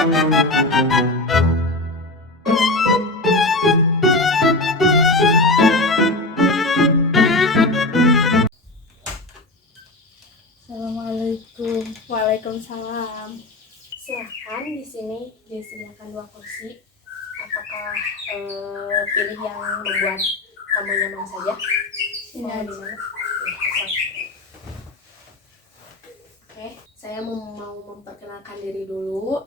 Assalamualaikum. Waalaikumsalam. Silahkan, di sini disediakan 2 kursi. Apakah pilih yang membuat kamu nyaman saja? Ini Mau aja. di mana? Oke, saya mau memperkenalkan diri dulu.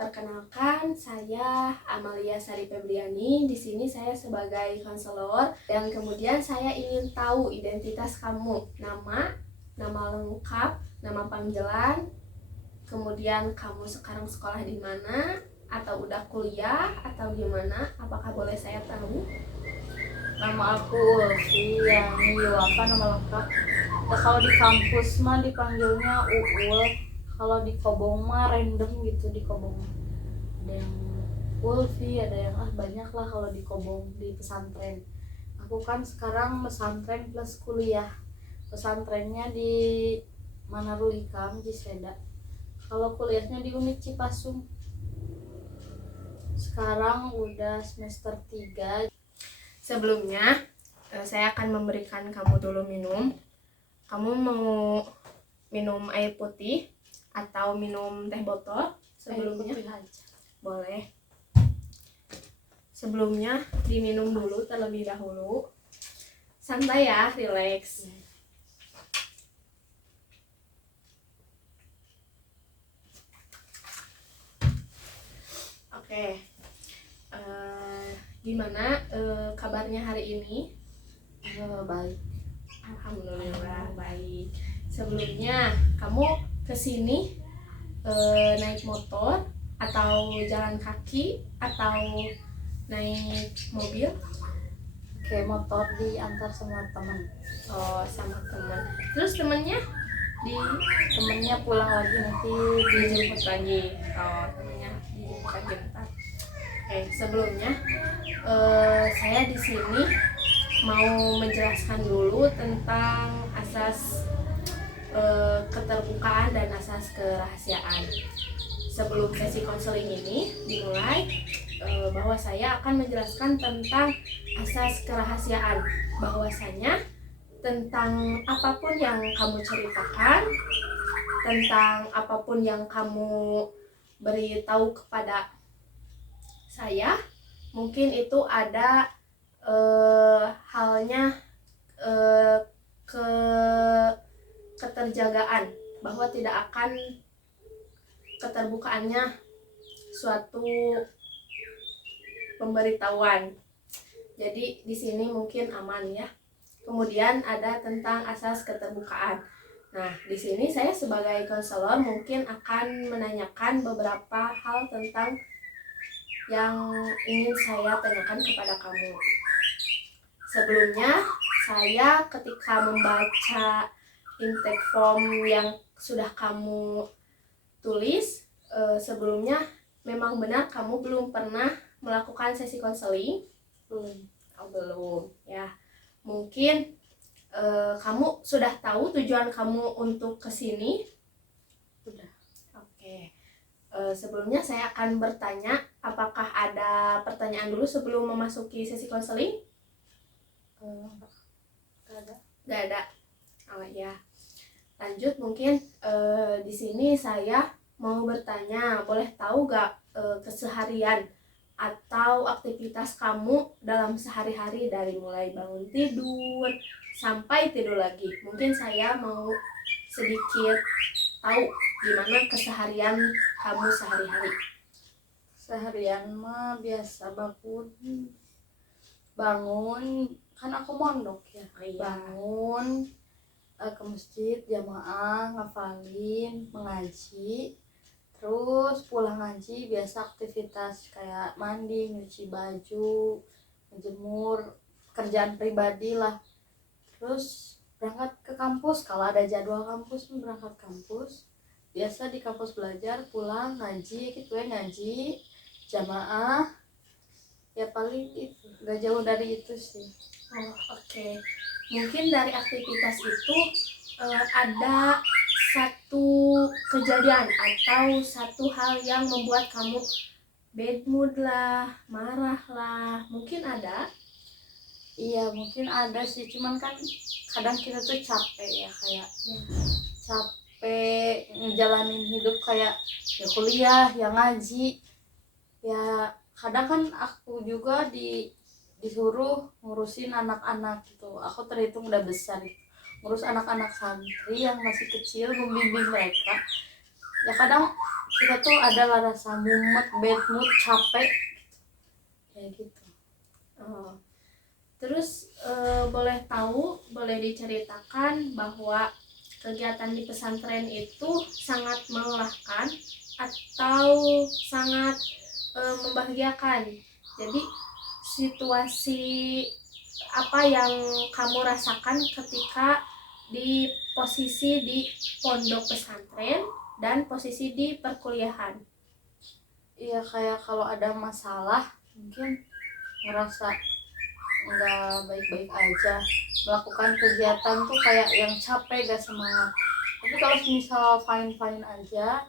Perkenalkan, saya Amalia Sari Febriani. Di sini saya sebagai konselor, dan kemudian saya ingin tahu identitas kamu, nama lengkap, nama panggilan, kemudian kamu sekarang sekolah di mana, atau udah kuliah, atau gimana? Apakah boleh saya tahu? Nama aku Ulfi, yang apa nama lengkap. Ya, kalau di kampus mah dipanggilnya Uul. Kalau di Kobong mah random gitu di Kobong. Ada yang Ulfi, ada yang banyak lah kalau di Kobong di pesantren. Aku kan sekarang pesantren plus kuliah. Pesantrennya di Manarul Hikam di Seda. Kalau kuliahnya di Unit Cipasung. Sekarang udah semester 3. Sebelumnya, saya akan memberikan kamu dulu minum. Kamu mau minum air putih atau minum teh botol sebelumnya? Air putih aja. Boleh. Sebelumnya diminum dulu terlebih dahulu. Santai ya, relax. Oke. Gimana kabarnya hari ini? Baik. Alhamdulillah baik. Sebelumnya kamu kesini naik motor atau jalan kaki atau naik mobil? Kayak motor diantar sama teman. Oh, sama teman. Terus temennya Temennya pulang lagi nanti dijemput lagi. Oh, temennya dijemput lagi ntar. Oke, sebelumnya saya di sini mau menjelaskan dulu tentang asas keterbukaan dan asas kerahasiaan. Sebelum sesi konseling ini dimulai, bahwa saya akan menjelaskan tentang asas kerahasiaan, bahwasanya tentang apapun yang kamu ceritakan, tentang apapun yang kamu beritahu kepada saya, mungkin itu ada halnya keterjagaan, bahwa tidak akan keterbukaannya suatu pemberitahuan. Jadi di sini mungkin aman ya. Kemudian ada tentang asas keterbukaan. Nah, di sini saya sebagai konselor mungkin akan menanyakan beberapa hal tentang yang ingin saya tanyakan kepada kamu. Sebelumnya, saya ketika membaca intake form yang sudah kamu tulis, sebelumnya memang benar kamu belum pernah melakukan sesi konseling? Belum ya. Mungkin kamu sudah tahu tujuan kamu untuk kesini? Udah. Oke. Sebelumnya saya akan bertanya, apakah ada pertanyaan dulu sebelum memasuki sesi konseling? Gak ada. Oh ya. Lanjut mungkin di sini saya mau bertanya, boleh tahu gak keseharian atau aktivitas kamu dalam sehari-hari dari mulai bangun tidur sampai tidur lagi? Mungkin saya mau sedikit tahu gimana keseharian kamu sehari-hari. Seharian mah biasa bangun kan aku mondok ya. Bangun ke masjid jamaah, ngafalin, mengaji, terus pulang ngaji biasa aktivitas kayak mandi, nyuci baju, menjemur, kerjaan pribadi lah. Terus berangkat ke kampus, kalau ada jadwal kampus berangkat kampus. Biasa di kampus belajar, pulang ngaji gitu ya, ngaji jamaah ya, paling itu gak jauh dari itu sih. Oke. Mungkin dari aktivitas itu ada satu kejadian atau satu hal yang membuat kamu bad mood lah, marah lah, mungkin ada? Iya mungkin ada sih, cuman kan kadang kita tuh capek ya, kayak capek ngejalanin hidup, kayak ya kuliah, ya ngaji, ya kadang kan aku juga disuruh ngurusin anak-anak gitu. Aku terhitung udah besar gitu, ngurus anak-anak santri yang masih kecil, membimbing mereka. Ya kadang kita tuh ada rasa mumet, bad mood, capek kayak gitu. Oh. Terus boleh tahu, boleh diceritakan bahwa kegiatan di pesantren itu sangat melelahkan atau sangat membahagiakan? Jadi situasi apa yang kamu rasakan ketika di posisi di pondok pesantren dan posisi di perkuliahan? Iya kayak kalau ada masalah mungkin ngerasa nggak baik-baik aja, melakukan kegiatan tuh kayak yang capek, gak semangat. Tapi kalau misal fine-fine aja,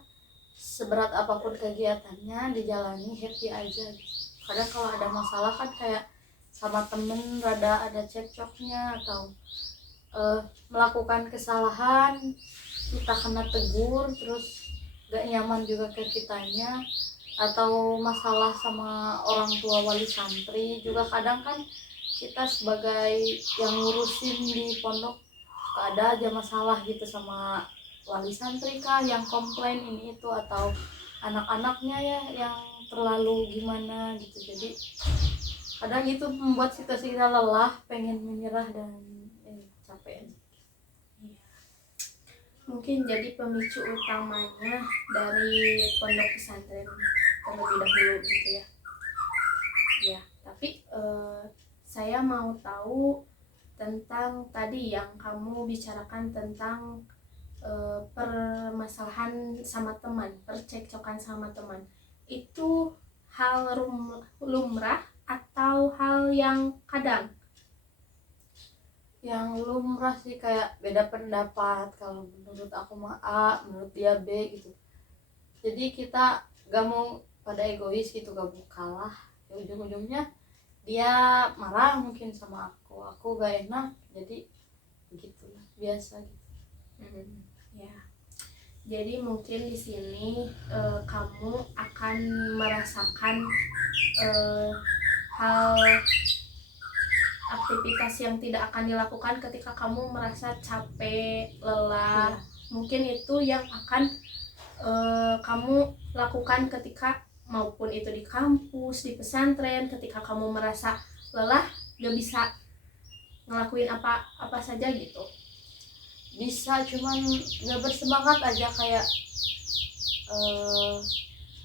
seberat apapun kegiatannya dijalani, happy aja gitu. Kadang kalau ada masalah kan kayak sama temen rada ada cekcoknya, atau melakukan kesalahan kita kena tegur terus gak nyaman juga ke kitanya, atau masalah sama orang tua wali santri juga. Kadang kan kita sebagai yang ngurusin di pondok ada aja masalah gitu sama wali santri kah, yang komplain ini itu, atau anak-anaknya ya yang terlalu gimana gitu. Jadi kadang itu membuat situasi kita lelah, pengen menyerah dan capek aja. Mungkin jadi pemicu utamanya dari pondok pesantren terlebih dahulu gitu ya. Ya, tapi saya mau tahu tentang tadi yang kamu bicarakan tentang permasalahan sama teman, percekcokan sama teman. Itu hal lumrah atau hal yang kadang? Yang lumrah sih, kayak beda pendapat. Kalau menurut aku mah A, menurut dia B gitu. Jadi kita gak mau pada egois gitu, gak mau kalah. Ya ujung-ujungnya dia marah mungkin sama aku gak enak, jadi begitulah, biasa gitu. Ya, jadi mungkin di sini kamu akan merasakan hal aktivitas yang tidak akan dilakukan ketika kamu merasa capek, lelah. Mungkin itu yang akan kamu lakukan ketika maupun itu di kampus, di pesantren, ketika kamu merasa lelah, gak bisa ngelakuin apa saja gitu. Bisa, cuman gak bersemangat aja, kayak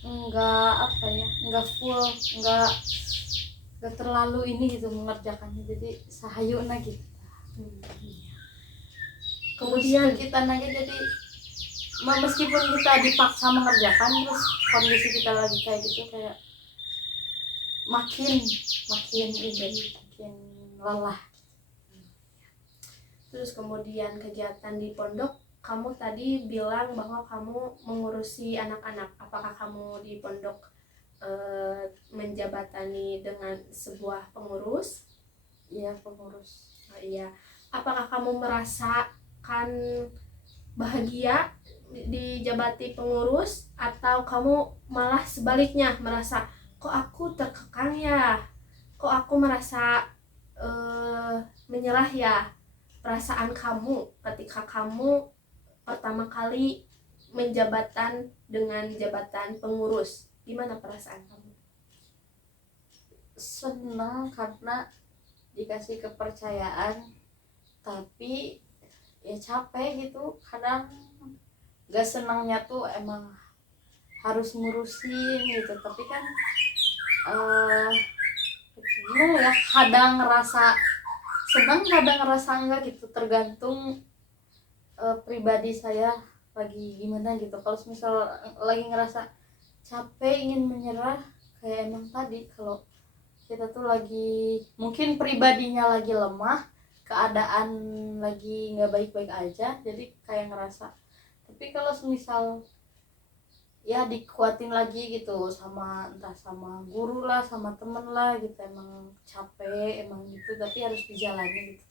enggak apa ya, enggak full, enggak terlalu ini gitu mengerjakannya. Jadi sahayuna gitu. Kemudian kita nanya, jadi meskipun kita dipaksa mengerjakan, terus kondisi kita lagi kayak gitu, kayak makin ini, makin lelah. Terus kemudian kegiatan di pondok, kamu tadi bilang bahwa kamu mengurusi anak-anak. Apakah kamu di pondok menjabatani dengan sebuah pengurus? Iya, pengurus. Oh, iya. Apakah kamu merasakan bahagia dijabati pengurus, atau kamu malah sebaliknya merasa kok aku terkekang ya, kok aku merasa menyerah ya? Perasaan kamu ketika kamu pertama kali menjabatan dengan jabatan pengurus, gimana perasaan kamu? Senang karena dikasih kepercayaan, tapi ya capek gitu. Kadang gak senangnya tuh emang harus ngurusin gitu, tapi kan gimana ya, kadang ngerasa senang, kadang ngerasa enggak gitu, tergantung pribadi saya lagi gimana gitu. Kalau misal lagi ngerasa capek, ingin menyerah, kayak emang tadi kalau kita tuh lagi mungkin pribadinya lagi lemah, keadaan lagi nggak baik-baik aja, jadi kayak ngerasa Tapi kalau semisal ya dikuatin lagi gitu sama entah sama guru lah sama temen lah gitu, emang capek emang gitu, tapi harus dijalani gitu.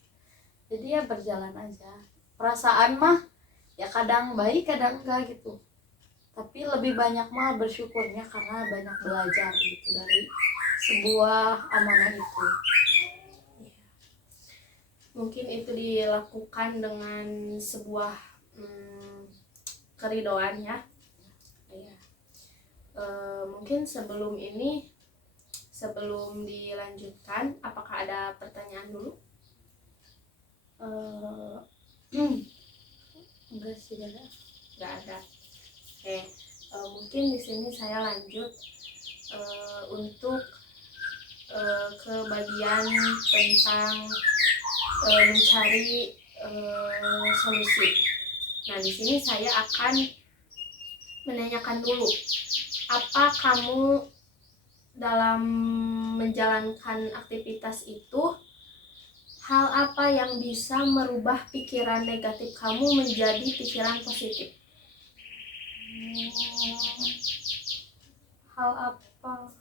Jadi ya berjalan aja. Perasaan mah ya kadang baik kadang enggak gitu, tapi lebih banyak mah bersyukurnya karena banyak belajar gitu dari sebuah amanah itu. Mungkin itu dilakukan dengan sebuah keridoan ya. Iya. Mungkin sebelum dilanjutkan, apakah ada pertanyaan dulu? Enggak sih, Nggak ada. Oke, mungkin di sini saya lanjut untuk ke bagian tentang mencari solusi. Nah, di sini saya akan menanyakan dulu, apa kamu dalam menjalankan aktivitas itu, hal apa yang bisa merubah pikiran negatif kamu menjadi pikiran positif? Hal apa?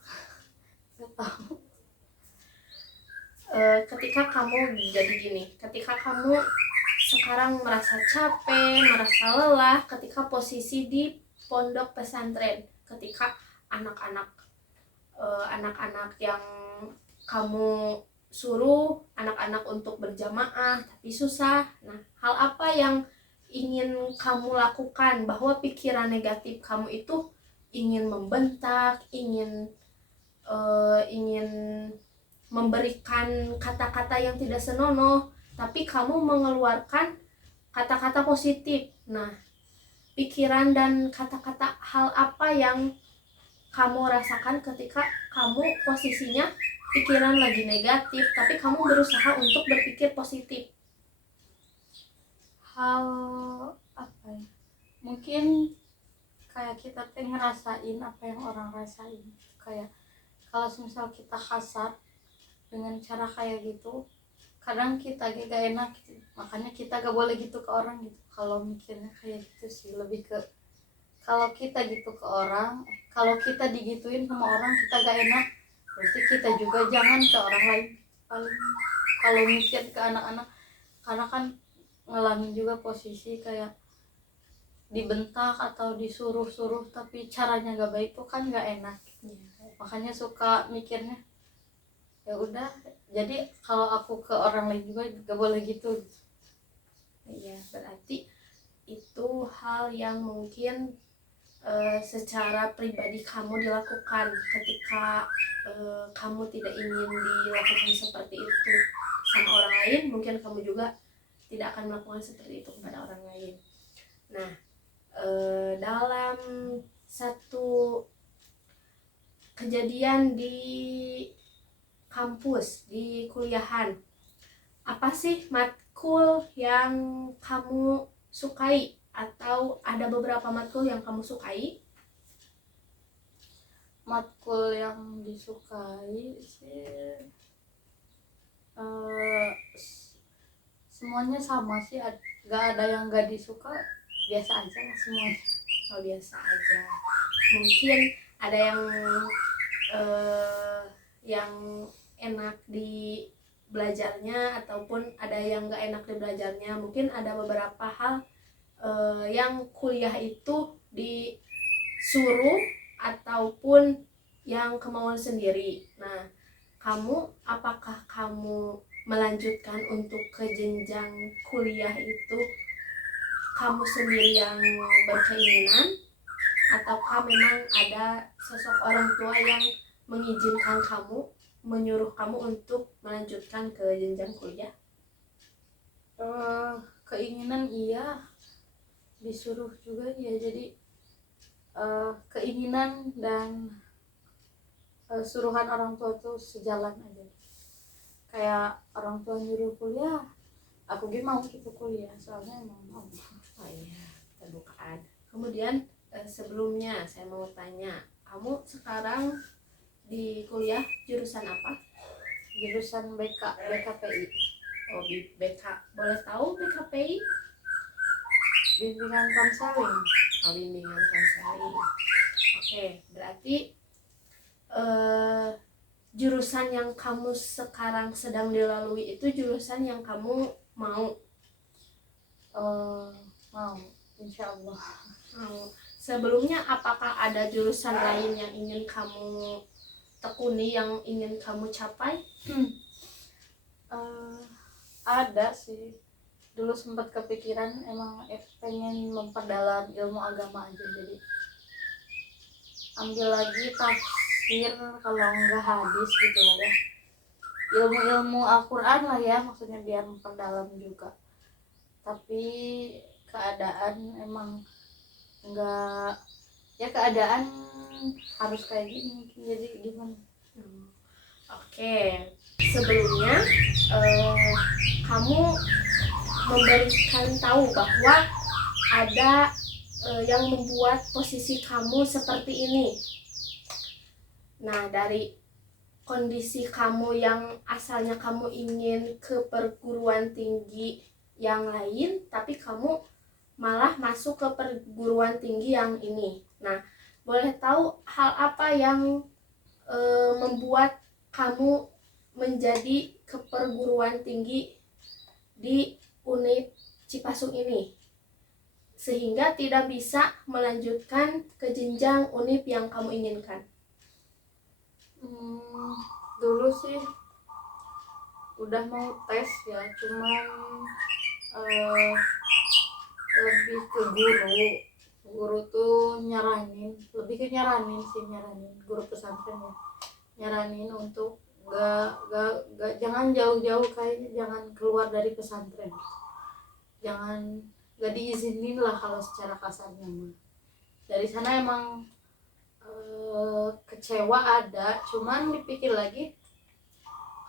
Nggak tahu. Ketika kamu jadi gini, ketika kamu sekarang merasa capek, merasa lelah, ketika posisi di pondok pesantren, ketika anak-anak yang kamu suruh anak-anak untuk berjamaah tapi susah. Nah, hal apa yang ingin kamu lakukan bahwa pikiran negatif kamu itu ingin membentak, ingin memberikan kata-kata yang tidak senonoh, tapi kamu mengeluarkan kata-kata positif. Nah, pikiran dan kata-kata hal apa yang kamu rasakan ketika kamu posisinya pikiran lagi negatif, tapi kamu berusaha untuk berpikir positif? Hal apa ya? Mungkin kayak kita teh ngerasain apa yang orang rasain. Kayak kalau misal kita kasar dengan cara kayak gitu, kadang kita gak enak gitu. Makanya kita gak boleh gitu ke orang gitu. Kalau mikirnya kayak gitu sih, lebih ke kalau kita gitu ke orang, kalau kita digituin sama orang kita gak enak, berarti kita juga jangan ke orang lain. Paling kalau mikir ke anak-anak, karena kan ngalamin juga posisi kayak dibentak atau disuruh-suruh tapi caranya gak baik tuh kan gak enak. Makanya suka mikirnya ya udah, jadi kalau aku ke orang lain juga gak boleh gitu. Iya, berarti itu hal yang mungkin secara pribadi kamu dilakukan ketika kamu tidak ingin dilakukan seperti itu sama orang lain. Mungkin kamu juga tidak akan melakukan seperti itu kepada orang lain. Nah, dalam satu kejadian di kampus, di kuliahan, apa sih matkul yang kamu sukai, atau ada beberapa matkul yang kamu sukai? Matkul yang disukai sih semuanya sama sih, gak ada yang gak disuka, biasa aja lah semuanya. Oh, biasa aja. Mungkin ada yang enak di belajarnya, ataupun ada yang gak enak di belajarnya. Mungkin ada beberapa hal yang kuliah itu disuruh ataupun yang kemauan sendiri. Nah, apakah kamu melanjutkan untuk ke jenjang kuliah itu kamu sendiri yang berkeinginan, ataukah memang ada sosok orang tua yang mengizinkan kamu, menyuruh kamu untuk melanjutkan ke jenjang kuliah? Keinginan iya, disuruh juga ya. Jadi keinginan dan suruhan orang tua tuh sejalan aja. Kayak orang tua nyuruh kuliah, aku juga mau gitu kuliah, soalnya emang mau. Oh iya, terbukaan. Kemudian sebelumnya saya mau tanya, kamu sekarang di kuliah jurusan apa? Jurusan BKPI. Oh, BK. Boleh tahu BKPI? bimbingan konseling. Bimbingan konseling. Oke, berarti jurusan yang kamu sekarang sedang dilalui itu jurusan yang kamu mau? Mau, insya Allah. Mau. Sebelumnya apakah ada jurusan lain yang ingin kamu tekuni, yang ingin kamu capai? Ada sih, dulu sempat kepikiran emang pengen memperdalam ilmu agama aja, jadi ambil lagi tafsir kalau enggak hadis gitu lah ya, ilmu-ilmu Al-Quran lah ya, maksudnya biar memperdalam juga. Tapi keadaan emang enggak, ya keadaan harus kayak gini, jadi gimana. Oke, sebelumnya kamu memberikan tahu bahwa ada yang membuat posisi kamu seperti ini. Nah, dari kondisi kamu yang asalnya kamu ingin ke perguruan tinggi yang lain, tapi kamu malah masuk ke perguruan tinggi yang ini. Nah, boleh tahu hal apa yang membuat kamu menjadi ke perguruan tinggi di Unip Cipasung ini, sehingga tidak bisa melanjutkan ke jenjang Unip yang kamu inginkan? Dulu sih udah mau tes ya, cuman lebih ke guru tuh nyaranin, lebih ke nyaranin guru pesantren ya, nyaranin untuk gak jangan jauh-jauh, kayaknya jangan keluar dari pesantren, jangan, gak diizinin lah kalau secara kasarnya mah. Dari sana emang kecewa ada, cuman dipikir lagi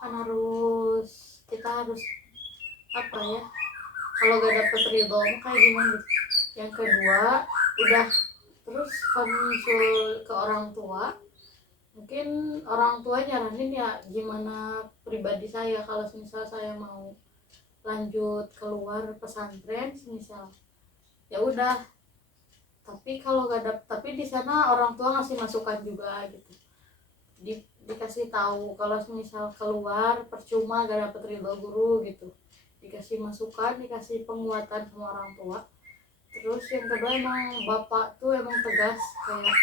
kan kita harus apa ya, kalau gak dapet ridho kayak gimana gitu. Yang kedua, udah terus konsul ke orang tua, mungkin orang tua nyaranin ya gimana pribadi saya, kalau misal saya mau lanjut keluar pesantren misal, ya udah. Tapi kalau gak dapet, tapi di sana orang tua ngasih masukan juga gitu, dikasih tahu kalau misal keluar percuma gak dapet ridho guru gitu, dikasih masukan, dikasih penguatan sama orang tua. Terus yang kedua, emang bapak tuh emang tegas, kayak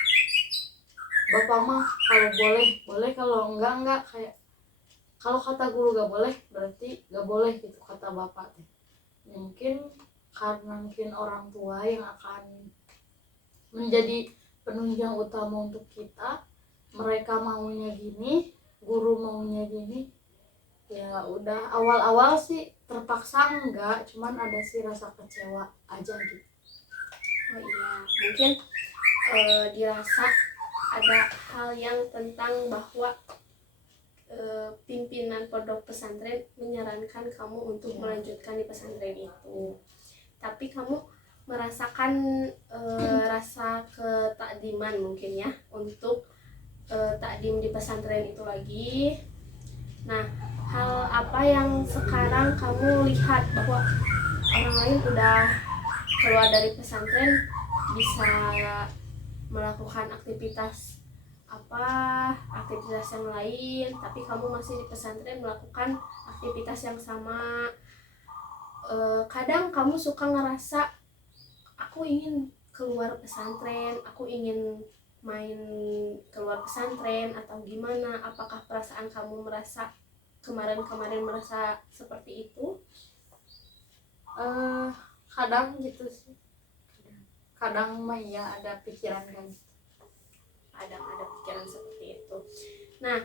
bapak mah kalau boleh, kalau enggak, kayak kalau kata guru gak boleh berarti gak boleh gitu kata bapak teh. Ya, mungkin orang tua yang akan menjadi penunjang utama untuk kita, mereka maunya gini, guru maunya gini, ya udah. Awal-awal sih terpaksa enggak, cuman ada sih rasa kecewa aja gitu. Oh iya, mungkin dirasa ada hal yang tentang bahwa pimpinan pondok pesantren menyarankan kamu untuk melanjutkan di pesantren itu, tapi kamu merasakan rasa ketakdiman mungkin ya untuk takdim di pesantren itu lagi. Nah, hal apa yang sekarang kamu lihat bahwa orang lain udah keluar dari pesantren bisa melakukan aktivitas yang lain, tapi kamu masih di pesantren melakukan aktivitas yang sama? Kadang kamu suka ngerasa, aku ingin keluar pesantren, aku ingin main keluar pesantren, atau gimana? Apakah perasaan kamu merasa kemarin merasa seperti itu? Kadang gitu sih, kadang mah ya ada pikiran kan, Kadang ada pikiran seperti itu. Nah,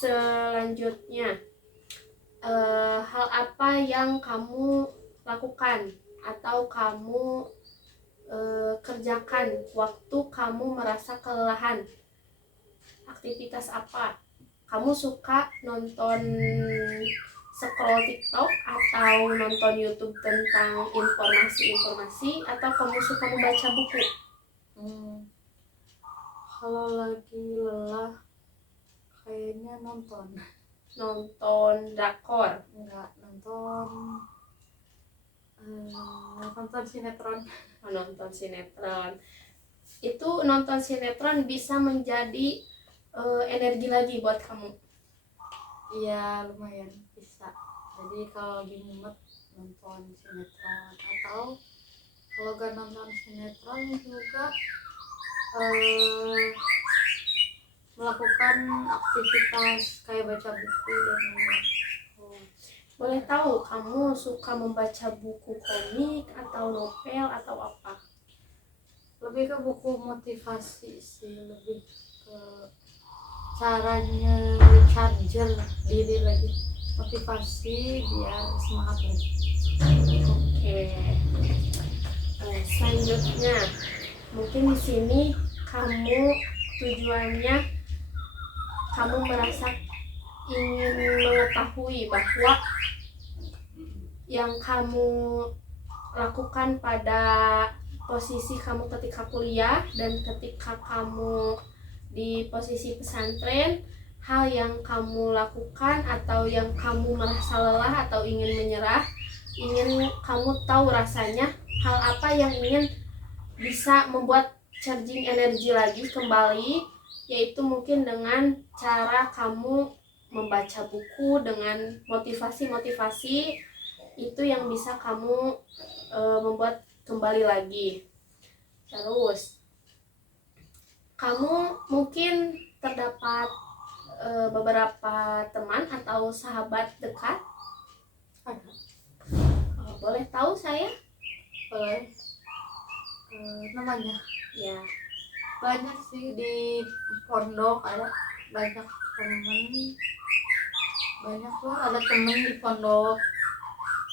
selanjutnya hal apa yang kamu lakukan atau kamu kerjakan waktu kamu merasa kelelahan? Aktivitas apa? Kamu suka nonton scroll TikTok atau nonton YouTube tentang informasi-informasi, atau kamu suka membaca buku? Kalau lagi lelah kayaknya nonton drakor. Enggak, nonton Nonton sinetron. Nonton sinetron. Itu nonton sinetron bisa menjadi energi lagi buat kamu. Iya, lumayan bisa. Jadi kalau lagi mumet nonton sinetron, atau kalau gak nonton sinetron juga melakukan aktivitas kayak baca buku dan lain-lain. Boleh tahu kamu suka membaca buku komik atau novel atau apa? Lebih ke buku motivasi sih, lebih ke caranya charger diri lagi, motivasi biar semangat lagi. Oke. Selanjutnya, mungkin di sini kamu tujuannya kamu merasa ingin mengetahui bahwa yang kamu lakukan pada posisi kamu ketika kuliah dan ketika kamu di posisi pesantren, hal yang kamu lakukan atau yang kamu merasa lelah atau ingin menyerah, ingin kamu tahu rasanya hal apa yang ingin bisa membuat charging energi lagi kembali, yaitu mungkin dengan cara kamu membaca buku dengan motivasi-motivasi itu yang bisa kamu membuat kembali lagi. Terus kamu mungkin terdapat beberapa teman atau sahabat dekat. Ada. Boleh tahu saya? Boleh. Namanya Ya. banyak sih, di pondok ada banyak temen, banyak lah, ada temen di pondok.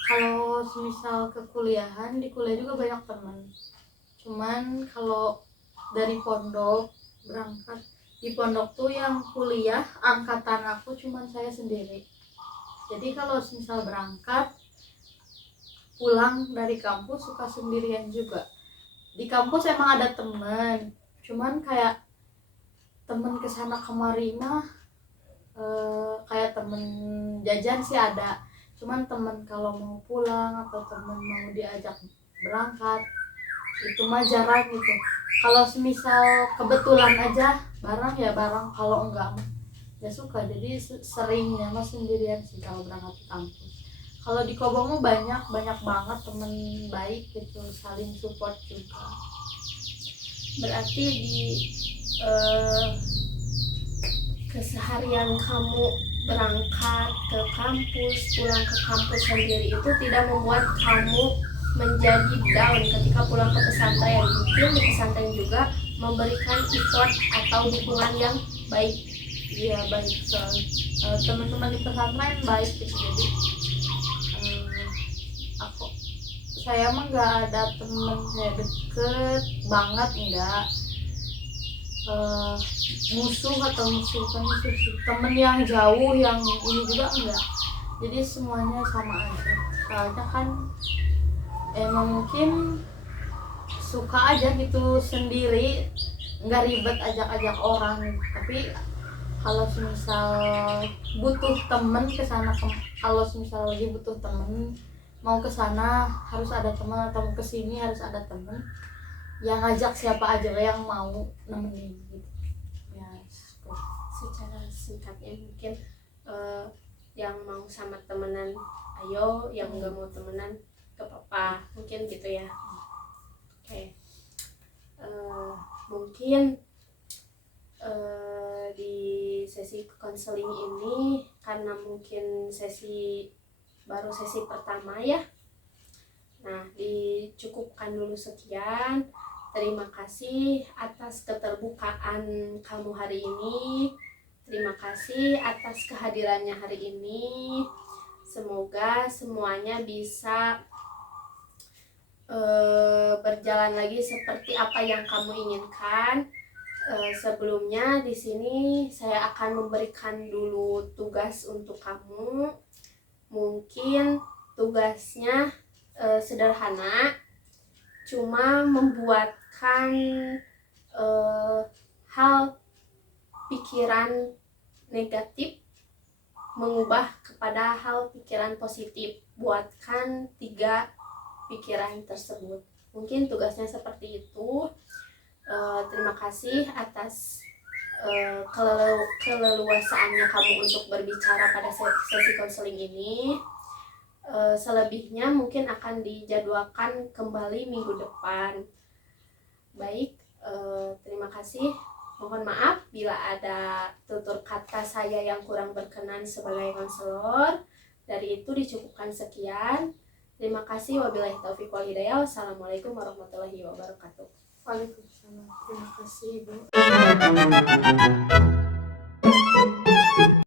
Kalau semisal ke kuliahan, di kuliah juga banyak temen. Cuman kalau dari pondok berangkat, di pondok tuh yang kuliah angkatan aku cuman saya sendiri. Jadi kalau semisal berangkat pulang dari kampus suka sendirian juga. Di kampus emang ada temen, cuman kayak temen kesana kemari mah kayak temen jajan sih ada, cuman temen kalau mau pulang atau temen mau diajak berangkat itu mah jarang gitu. Kalau semisal kebetulan aja bareng ya bareng, kalau enggak ya suka. Jadi seringnya mah sendirian sih kalau berangkat ke kampus. Kalau di Kobong mah banyak banget temen baik gitu, saling support juga. Berarti di keseharian kamu berangkat ke kampus, pulang ke kampus sendiri itu tidak membuat kamu menjadi down ketika pulang ke pesantren. Mungkin di pesantren juga memberikan effort atau dukungan yang baik. Iya baik, teman-teman di pesantren baik gitu. Jadi saya mah nggak ada temen saya deket banget, enggak. Musuh atau musuh kan, musuh sih, temen yang jauh yang ini juga enggak. Jadi semuanya sama aja, soalnya kan emang mungkin suka aja gitu sendiri, nggak ribet ajak-ajak orang. Tapi kalau misal butuh temen kesana, kalau misal lagi butuh temen mau kesana harus ada teman, atau mau kesini harus ada temen yang ngajak, siapa aja yang mau nemenin gitu ya. Secara singkatnya mungkin yang mau sama temenan ayo, yang nggak mau temenan gak apa-apa, mungkin gitu ya. Oke. Mungkin di sesi konseling ini karena mungkin baru sesi pertama ya, nah dicukupkan dulu sekian. Terima kasih atas keterbukaan kamu hari ini. Terima kasih atas kehadirannya hari ini. Semoga semuanya bisa berjalan lagi seperti apa yang kamu inginkan. Sebelumnya di sini saya akan memberikan dulu tugas untuk kamu. Mungkin tugasnya sederhana, cuma membuatkan hal pikiran negatif mengubah kepada hal pikiran positif. Buatkan 3 pikiran tersebut. Mungkin tugasnya seperti itu. Terima kasih atas keleluasaannya kamu untuk berbicara pada sesi konseling ini. Selebihnya mungkin akan dijadwalkan kembali minggu depan. Baik, terima kasih. Mohon maaf bila ada tutur kata saya yang kurang berkenan sebagai konselor. Dari itu dicukupkan sekian. Terima kasih. Wabillahi taufiq wal hidayah. Wassalamualaikum warahmatullahi wabarakatuh. Waalaikumsalam. Terima kasih, Ibu.